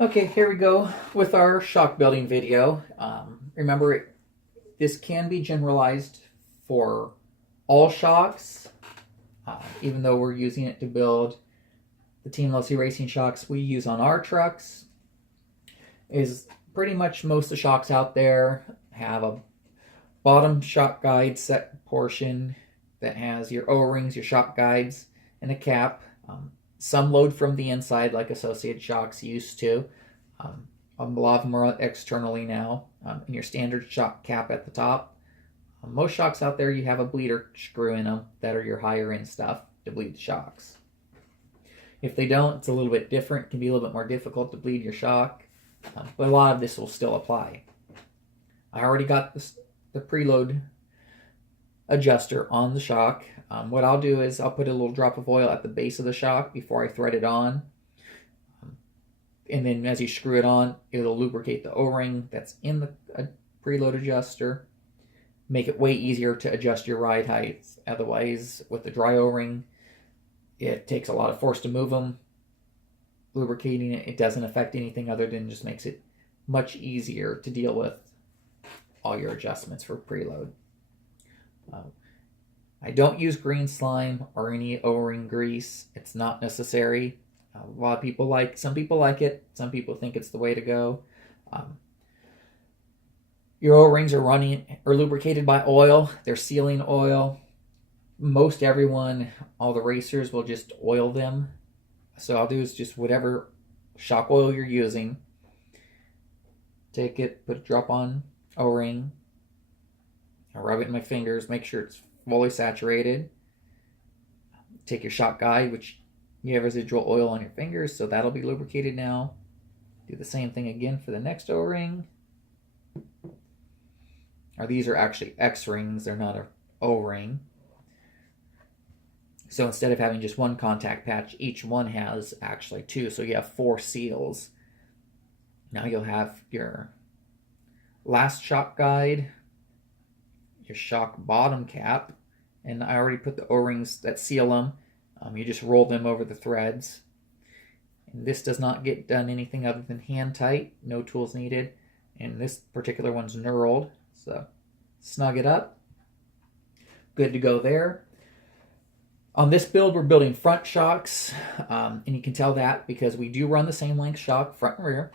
Okay, here we go with our shock building video. Remember, this can be generalized for all shocks, even though we're using it to build the Team Losi Racing shocks we use on our trucks. Is pretty much most of the shocks out there have a bottom shock guide set portion that has your O-rings, your shock guides, and a cap. Some load from the inside, like Associated Shocks used to. A lot of them are externally now, and your standard shock cap at the top. Most shocks out there, you have a bleeder screw in them that are your higher end stuff to bleed the shocks. If they don't, it's a little bit different. It can be a little bit more difficult to bleed your shock, but a lot of this will still apply. I already got the preload adjuster on the shock. What I'll do is I'll put a little drop of oil at the base of the shock before I thread it on. And then as you screw it on, it'll lubricate the O-ring that's in the preload adjuster. Make it way easier to adjust your ride height. Otherwise, with the dry O-ring, it takes a lot of force to move them. Lubricating it doesn't affect anything other than just makes it much easier to deal with all your adjustments for preload. I don't use green slime or any O-ring grease. It's not necessary. A lot of people some people like it. Some people think it's the way to go. Your O-rings are lubricated by oil. They're sealing oil. Most everyone, all the racers, will just oil them. So I'll do is just whatever shock oil you're using. Take it, put a drop on O-ring. I rub it in my fingers, make sure it's fully saturated. Take your shock guide, which you have residual oil on your fingers, so that'll be lubricated now. Do the same thing again for the next O-ring. Or these are actually X-rings, they're not an O-ring. So instead of having just one contact patch, each one has actually two, so you have 4 seals. Now you'll have your last shock guide, your shock bottom cap, and I already put the O-rings that seal them. You just roll them over the threads. And this does not get done anything other than hand tight, no tools needed. And this particular one's knurled, so snug it up. Good to go there. On this build, we're building front shocks, and you can tell that because we do run the same length shock, front and rear.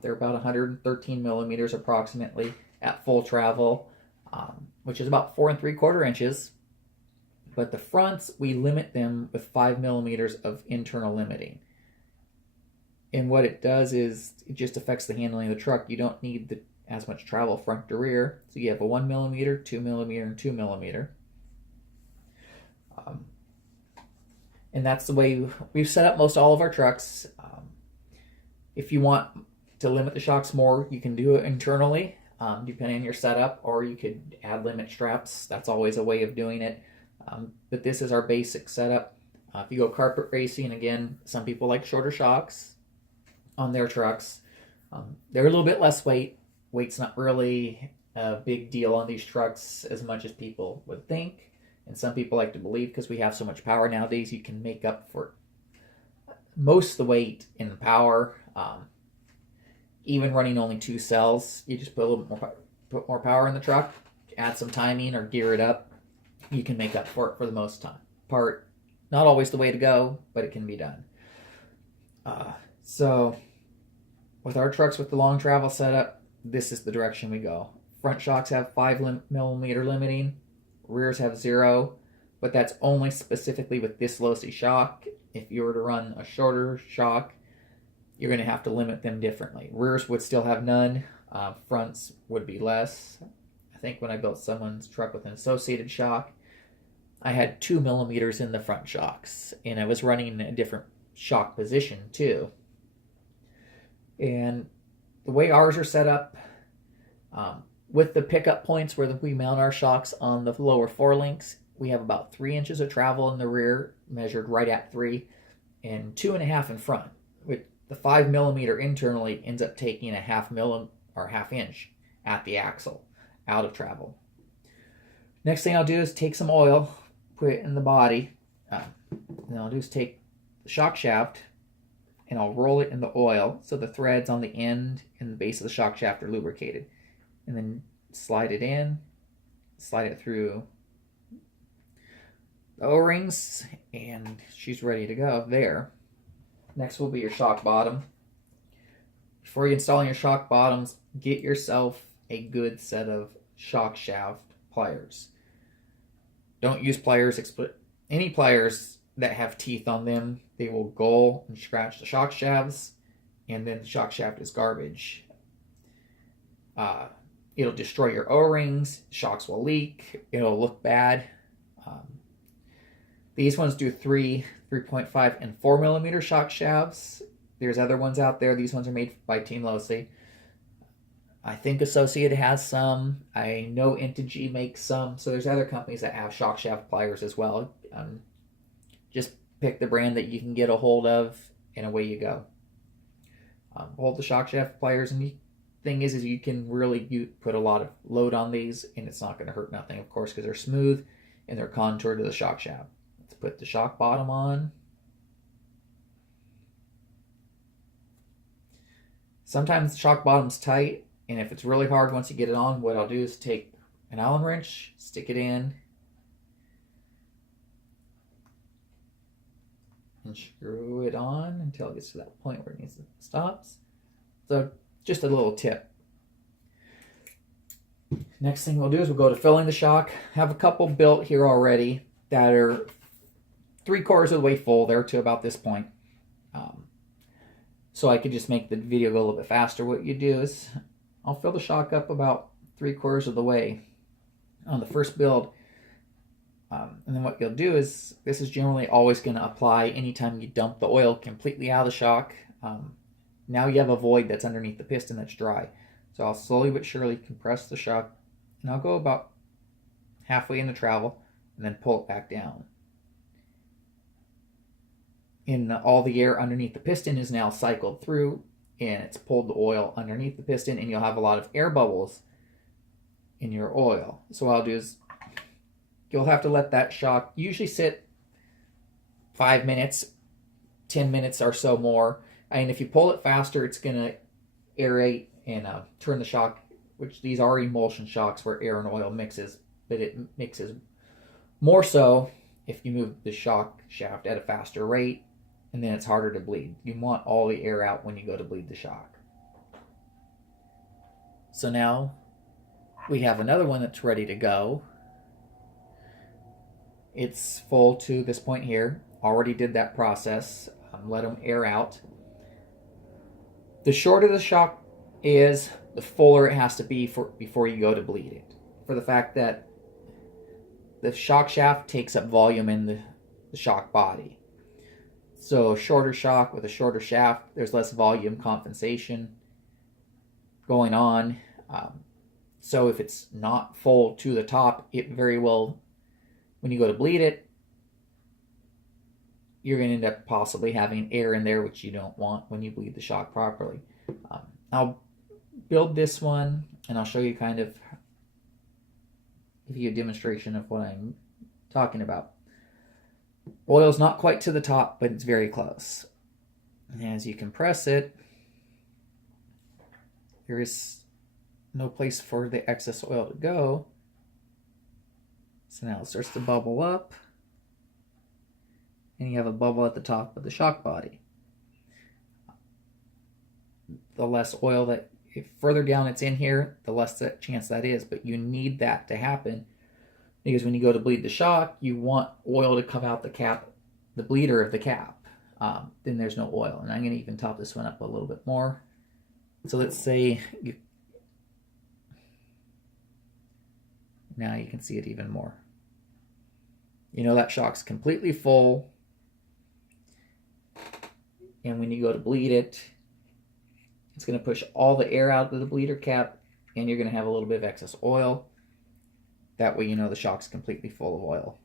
They're about 113 millimeters approximately at full travel, which is about 4 3/4 inches. But the fronts, we limit them with 5 millimeters of internal limiting. And what it does is it just affects the handling of the truck. You don't need as much travel front to rear. So you have a 1 millimeter, 2 millimeter, and 2 millimeter. And that's the way we've set up most all of our trucks. If you want to limit the shocks more, you can do it internally, depending on your setup, or you could add limit straps. That's always a way of doing it. But this is our basic setup. If you go carpet racing, again, some people like shorter shocks on their trucks. They're a little bit less weight. Weight's not really a big deal on these trucks as much as people would think. And some people like to believe because we have so much power nowadays, you can make up for most of the weight in the power. Even running only 2 cells, you just put a little bit more power in the truck, add some timing or gear it up. You can make up for it for the most part. Not always the way to go, but it can be done. So with our trucks with the long travel setup, this is the direction we go. Front shocks have 5 millimeter limiting. Rears have 0, but that's only specifically with this Losi shock. If you were to run a shorter shock, you're going to have to limit them differently. Rears would still have none. Fronts would be less. I think when I built someone's truck with an Associated shock, I had 2 millimeters in the front shocks, and I was running a different shock position too. And the way ours are set up, with the pickup points where we mount our shocks on the lower forelinks, we have about 3 inches of travel in the rear, measured right at 3, and 2.5 in front. With the 5 millimeter internally ends up taking a half inch at the axle out of travel. Next thing I'll do is take some oil, put it in the body. Then I'll do is take the shock shaft and I'll roll it in the oil so the threads on the end and the base of the shock shaft are lubricated. And then slide it in, slide it through the O-rings, and she's ready to go there. Next will be your shock bottom. Before you install your shock bottoms, get yourself a good set of shock shaft pliers. Don't use pliers, any pliers that have teeth on them. They will gull and scratch the shock shafts, and then the shock shaft is garbage. It'll destroy your O-rings, shocks will leak, it'll look bad. These ones do 3, 3.5, and 4 millimeter shock shafts. There's other ones out there. These ones are made by Team Losi. I think Associated has some. I know Integy makes some. So there's other companies that have shock shaft pliers as well. Just pick the brand that you can get a hold of, and away you go. Hold the shock shaft pliers, and the thing is you can really put a lot of load on these, and it's not going to hurt nothing, of course, because they're smooth and they're contoured to the shock shaft. Let's put the shock bottom on. Sometimes the shock bottom's tight, and if it's really hard once you get it on, what I'll do is take an Allen wrench, stick it in, and screw it on until it gets to that point where it needs to stops. So just a little tip. Next thing we'll do is we'll go to filling the shock. Have a couple built here already that are 3/4 of the way full. They're to about this point. So I could just make the video go a little bit faster. What you do is I'll fill the shock up about 3/4 of the way on the first build. And then what you'll do is, this is generally always going to apply anytime you dump the oil completely out of the shock. Now you have a void that's underneath the piston that's dry. So I'll slowly but surely compress the shock, and I'll go about halfway in the travel and then pull it back down. And all the air underneath the piston is now cycled through, and it's pulled the oil underneath the piston, and you'll have a lot of air bubbles in your oil. So what I'll do is you'll have to let that shock usually sit 5 minutes, 10 minutes or so more. And if you pull it faster, it's going to aerate and turn the shock, which these are emulsion shocks where air and oil mixes, but it mixes more so if you move the shock shaft at a faster rate, and then it's harder to bleed. You want all the air out when you go to bleed the shock. So now we have another one that's ready to go. It's full to this point here. Already did that process. Let them air out. The shorter the shock is, the fuller it has to be before you go to bleed it. For the fact that the shock shaft takes up volume in the shock body. So a shorter shock with a shorter shaft, there's less volume compensation going on. So if it's not full to the top, it very well, when you go to bleed it, you're going to end up possibly having air in there, which you don't want when you bleed the shock properly. I'll build this one, and I'll show you kind of, give you a demonstration of what I'm talking about. Oil's not quite to the top, but it's very close. And as you compress it, there is no place for the excess oil to go. So now it starts to bubble up, and you have a bubble at the top of the shock body. The less oil that, if further down it's in here, the less that chance that is, but you need that to happen, because when you go to bleed the shock, you want oil to come out the cap, the bleeder of the cap. Then there's no oil. And I'm going to even top this one up a little bit more. So let's say now you can see it even more. You know that shock's completely full. And when you go to bleed it, it's going to push all the air out of the bleeder cap, and you're going to have a little bit of excess oil. That way you know the shock's completely full of oil.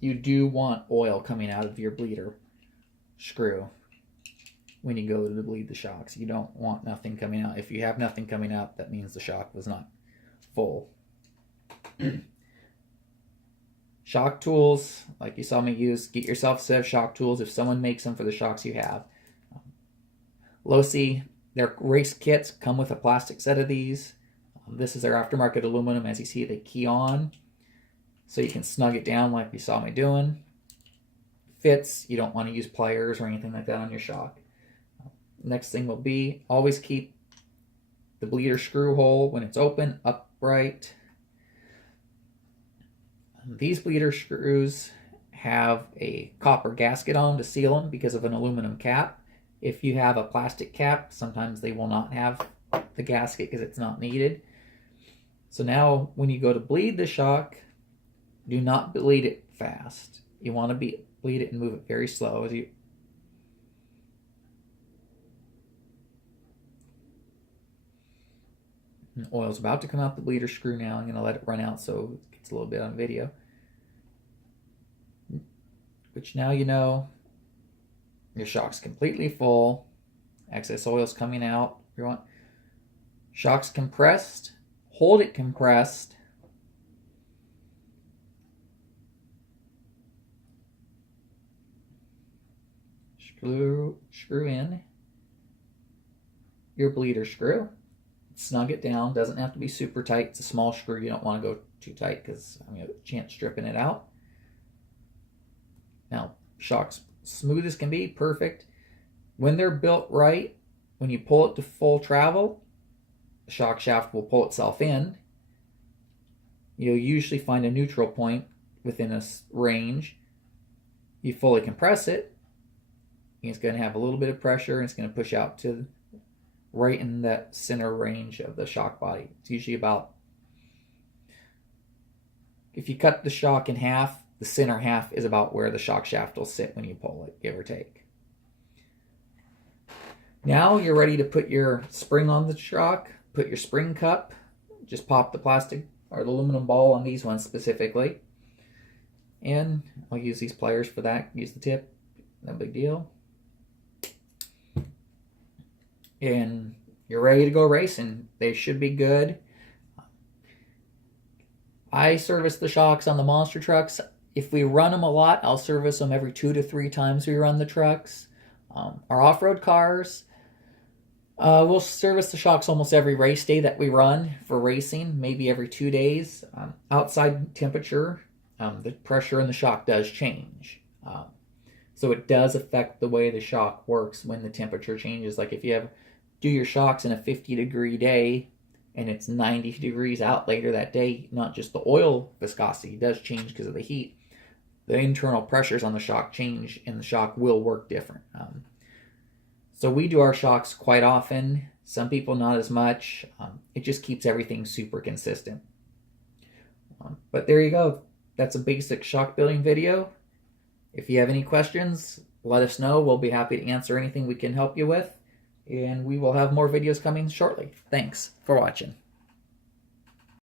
You do want oil coming out of your bleeder screw when you go to bleed the shocks. You don't want nothing coming out. If you have nothing coming out, that means the shock was not full. Shock tools, like you saw me use, get yourself a set of shock tools if someone makes them for the shocks you have. Losi, their race kits come with a plastic set of these. This is their aftermarket aluminum. As you see, they key on, so you can snug it down like you saw me doing. Fits, you don't want to use pliers or anything like that on your shock. Next thing will be, always keep the bleeder screw hole when it's open upright. These bleeder screws have a copper gasket on to seal them because of an aluminum cap. If you have a plastic cap, sometimes they will not have the gasket because it's not needed. So now when you go to bleed the shock, do not bleed it fast. You want to bleed it and move it very slow. As you oil's about to come out the bleeder screw now. I'm going to let it run out so it gets a little bit on video. Which now you know your shock's completely full. Excess oil's coming out. You want shock's compressed. Hold it compressed. Screw in your bleeder screw. Snug it down. Doesn't have to be super tight. It's a small screw. You don't want to go too tight because I'm going to have a chance stripping it out. Now, shock's smooth as can be, perfect. When they're built right, when you pull it to full travel, the shock shaft will pull itself in. You'll usually find a neutral point within a range. You fully compress it, it's going to have a little bit of pressure, and it's going to push out to right in that center range of the shock body. It's usually about, if you cut the shock in half, the center half is about where the shock shaft will sit when you pull it, give or take. Now you're ready to put your spring on the shock. Put your spring cup. Just pop the plastic or the aluminum ball on these ones specifically. And I'll use these pliers for that. Use the tip. No big deal. And you're ready to go racing. They should be good. I service the shocks on the monster trucks. If we run them a lot, I'll service them every 2 to 3 times we run the trucks. Our off-road cars, we'll service the shocks almost every race day that we run for racing, maybe every 2 days. Outside temperature, the pressure in the shock does change. So it does affect the way the shock works when the temperature changes. Like if you do your shocks in a 50-degree day and it's 90 degrees out later that day, not just the oil viscosity does change because of the heat. The internal pressures on the shock change and the shock will work different. So we do our shocks quite often. Some people not as much. It just keeps everything super consistent. But there you go. That's a basic shock building video. If you have any questions, let us know. We'll be happy to answer anything we can help you with. And we will have more videos coming shortly. Thanks for watching.